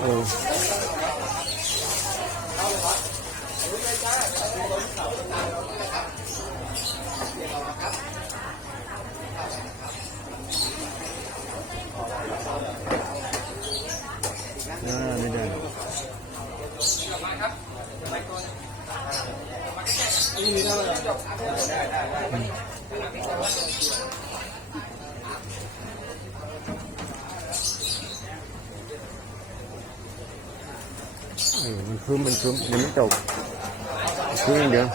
เออไม่ได้ได้ได้ mình xuống mình xuống mình bắt đầu xuống lên được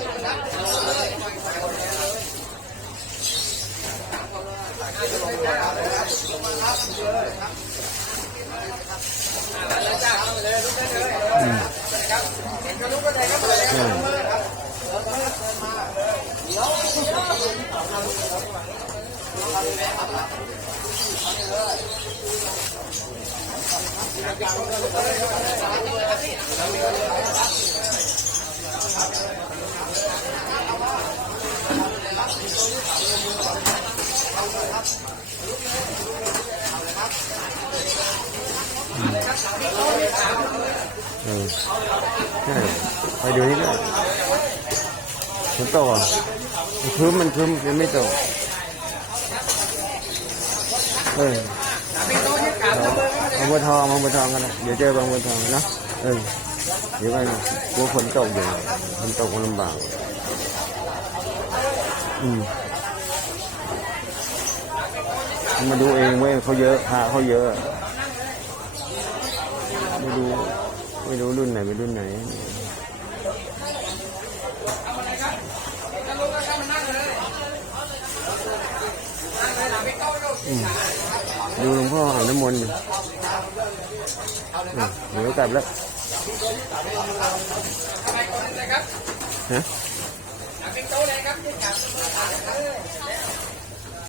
Ừ. Ừ. Thank you ừ. cái này, phải đưa hết á to à nó thơm ăn thơm cái ừ. Đó. không có thò không có thò này để chơi bằng bình thường nó ừ. เจอวทองนะเออเดี๋ยวไปกลัวฝนตกอยู่ฝนตกมันลำบากอืมมาดูเองเว้ยเขาเยอะพาเขาเยอะ ไม่รู้ไม่รู้รุ่นไหนเป็นรุ่นไหนดูหลวงพ่ออาบน้ำมนต์อยู่เดี๋ยวกลับแล้ว hả